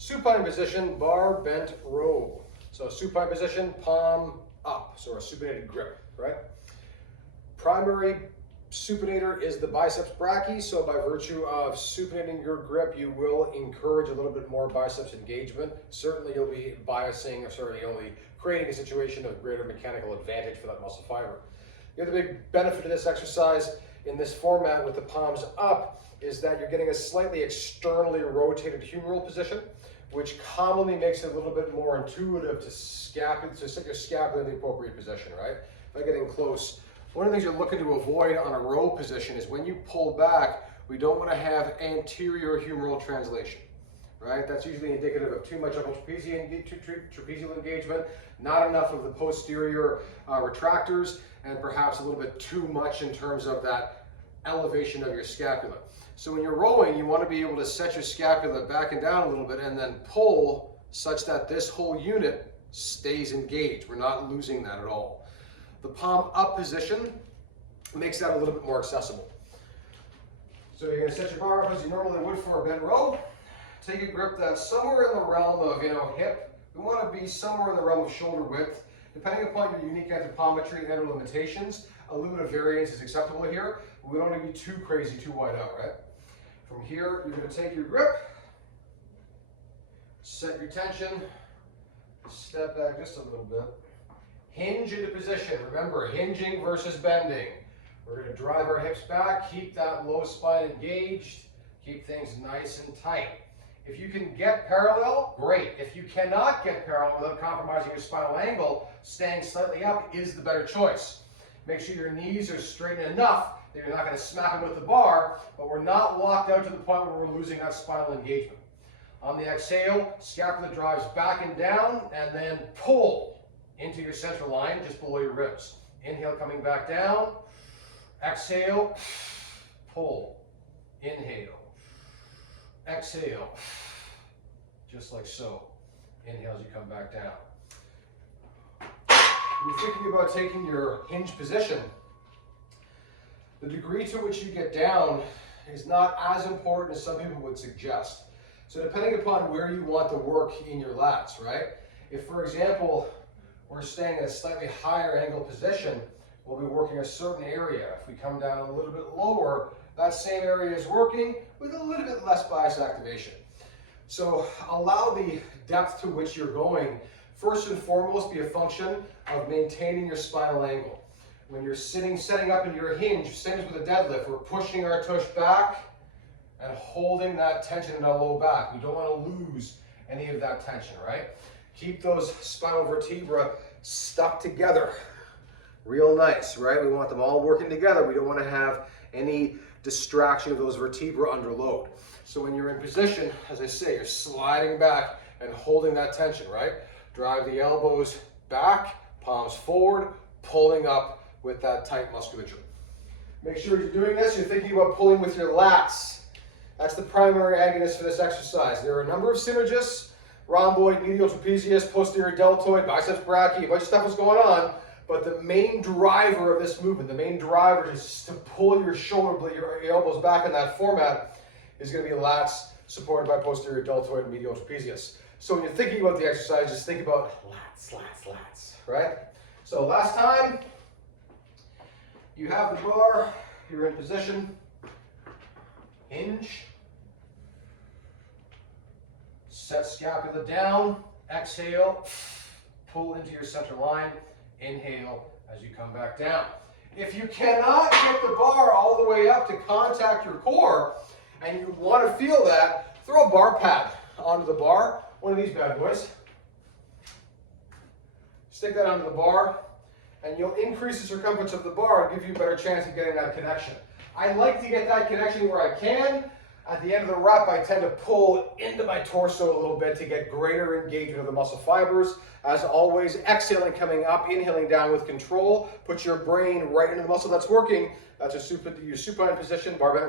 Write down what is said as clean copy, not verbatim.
Supine position, bar bent row. So supine position, palm up, so a supinated grip, right? Primary supinator is the biceps brachii, so by virtue of supinating your grip, you will encourage a little bit more biceps engagement. Certainly you'll be you'll be creating a situation of greater mechanical advantage for that muscle fiber. The other big benefit of this exercise in this format with the palms up is that you're getting a slightly externally rotated humeral position, which commonly makes it a little bit more intuitive to set your scapula in the appropriate position, right? By getting close. One of the things you're looking to avoid on a row position is when you pull back, we don't want to have anterior humeral translation, right? That's usually indicative of too much upper trapezial engagement, not enough of the posterior retractors, and perhaps a little bit too much in terms of that elevation of your scapula. So when you're rowing, you want to be able to set your scapula back and down a little bit and then pull such that this whole unit stays engaged. We're not losing that at all. The palm up position makes that a little bit more accessible. So you're going to set your bar up as you normally would for a bent row. Take a grip that's somewhere in the realm of, hip. We want to be somewhere in the realm of shoulder width. Depending upon your unique anthropometry and other limitations, a little bit of variance is acceptable here. We don't want to be too crazy, too wide out, right? From here, you're going to take your grip, set your tension, step back just a little bit, hinge into position. Remember, hinging versus bending. We're going to drive our hips back, keep that low spine engaged, keep things nice and tight. If you can get parallel, great. If you cannot get parallel without compromising your spinal angle, staying slightly up is the better choice. Make sure your knees are straightened enough that you're not going to smack them with the bar, but we're not locked out to the point where we're losing that spinal engagement. On the exhale, scapula drives back and down, and then pull into your central line just below your ribs. Inhale, coming back down. Exhale, pull. Inhale. Exhale, just like so. Inhale as you come back down. When you're thinking about taking your hinge position, the degree to which you get down is not as important as some people would suggest. So depending upon where you want the work in your lats, right? If, for example, we're staying at a slightly higher angle position, we'll be working a certain area. If we come down a little bit lower, that same area is working with a little bit less bias activation. So allow the depth to which you're going, first and foremost, be a function of maintaining your spinal angle. When you're setting up in your hinge, same as with a deadlift, we're pushing our tush back and holding that tension in our low back. We don't want to lose any of that tension, right? Keep those spinal vertebrae stuck together. Real nice, right? We want them all working together. We don't want to have any distraction of those vertebrae under load. So when you're in position, as I say, you're sliding back and holding that tension, right? Drive the elbows back, palms forward, pulling up with that tight musculature. Make sure you're doing this, you're thinking about pulling with your lats. That's the primary agonist for this exercise. There are a number of synergists, rhomboid, medial trapezius, posterior deltoid, biceps brachii, a bunch of stuff is going on. But the main driver of this movement, the main driver is to pull your shoulder blade, your elbows back in that format, is going to be lats supported by posterior deltoid and medial trapezius. So when you're thinking about the exercise, just think about lats, lats, lats, right? So last time, you have the bar, you're in position, hinge, set scapula down, exhale, pull into your center line. Inhale as you come back down. If you cannot get the bar all the way up to contact your core, and you want to feel that, throw a bar pad onto the bar, one of these bad boys. Stick that onto the bar, and you'll increase the circumference of the bar and give you a better chance of getting that connection. I like to get that connection where I can. At the end of the rep, I tend to pull into my torso a little bit to get greater engagement of the muscle fibers. As always, exhaling, coming up, inhaling down with control. Put your brain right into the muscle that's working. That's your supine position, bar bent row.